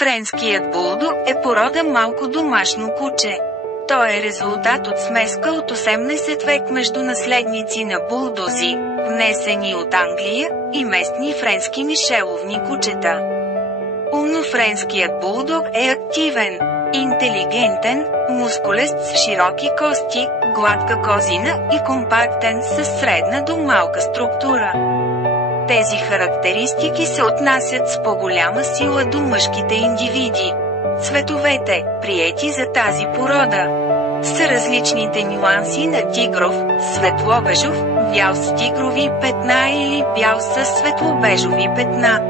Френският булдог е порода малко домашно куче. Той е резултат от смеска от 18 век между наследници на булдози, внесени от Англия, и местни френски мишеловни кучета. Умнофренският булдог е активен, интелигентен, мускулест с широки кости, гладка козина и компактен с средна до малка структура. Тези характеристики се отнасят с по-голяма сила до мъжките индивиди. Цветовете, приети за тази порода, са различните нюанси на тигров, светлобежов, бял с тигрови петна или бял с светлобежови петна.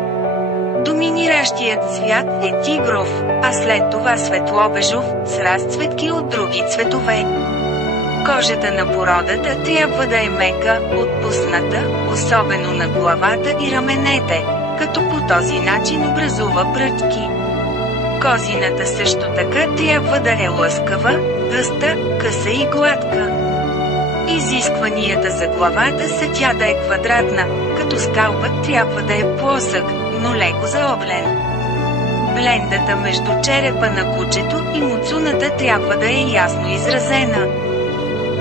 Доминиращият цвят е тигров, а след това светлобежов, с разцветки от други цветове. Кожата на породата трябва да е мека, отпусната, особено на главата и раменете, като по този начин образува бръчки. Козината също така трябва да е лъскава, гъста, къса и гладка. Изискванията за главата са тя да е квадратна, като скалпът трябва да е плосък, но леко заоблен. Блендата между черепа на кучето и муцуната трябва да е ясно изразена,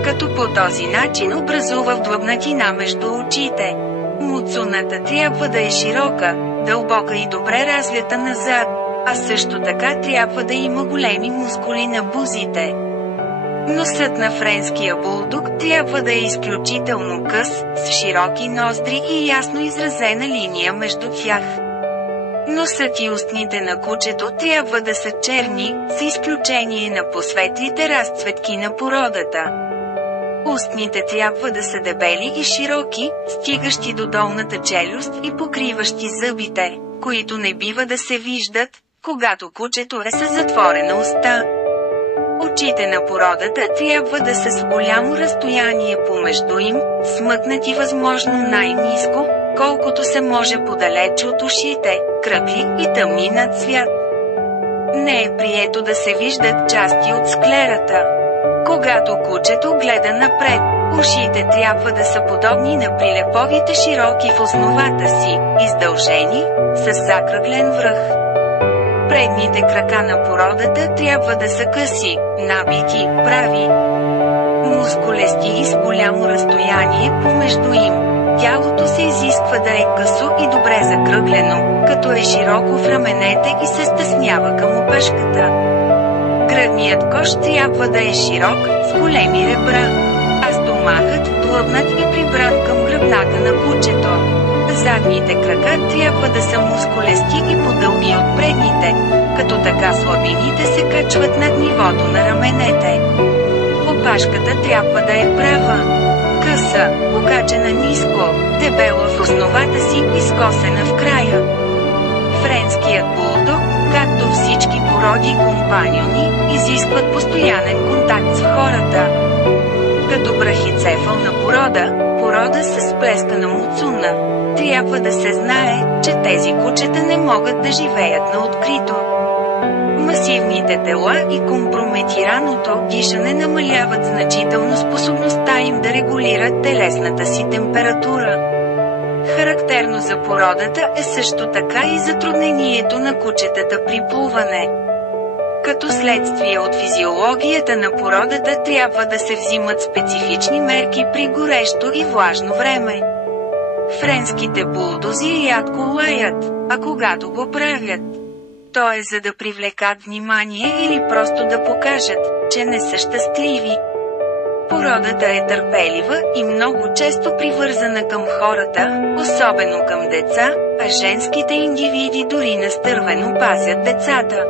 като по този начин образува вдлъбнатина между очите. Муцуната трябва да е широка, дълбока и добре развита назад, а също така трябва да има големи мускули на бузите. Носът на френския булдог трябва да е изключително къс, с широки ноздри и ясно изразена линия между тях. Носът и устните на кучето трябва да са черни, с изключение на посветлите разцветки на породата. Устните трябва да са дебели и широки, стигащи до долната челюст и покриващи зъбите, които не бива да се виждат, когато кучето е със затворена уста. Очите на породата трябва да са с голямо разстояние помежду им, смъкнати възможно най-ниско, колкото се може подалеч от ушите, кръгли и тъмни на цвят. Не е прието да се виждат части от склерата. Когато кучето гледа напред, ушите трябва да са подобни на прилеповите широки в основата си, издължени, с закръглен връх. Предните крака на породата трябва да са къси, набити, прави, мускулести и с голямо разстояние помежду им. Тялото се изисква да е късо и добре закръглено, като е широко в раменете и се стеснява към опашката. Гръдният кош трябва да е широк, с големи ребра, а стомахът вдлъбнат и прибран към гръбнака на кучето. Задните крака трябва да са мускулести и по-дълги от предните, като така слабините се качват над нивото на раменете. Опашката трябва да е права, къса, покачена ниско, дебела в основата си и скосена в края. Френският булдог, както всички породи компаньони, изискват постоянен контакт с хората. Като брахицефална порода с сплескана муцуна, трябва да се знае, че тези кучета не могат да живеят на открито. Масивните тела и компрометираното дишане намаляват значително способността им да регулират телесната си температура. Характерно за породата е също така и затруднението на кучетата при плуване. Като следствие от физиологията на породата трябва да се взимат специфични мерки при горещо и влажно време. Френските булдози рядко лаят, а когато го правят, то е за да привлекат внимание или просто да покажат, че не са щастливи. Породата е търпелива и много често привързана към хората, особено към деца, а женските индивиди дори настървено пазят децата.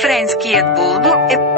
Френският булдог е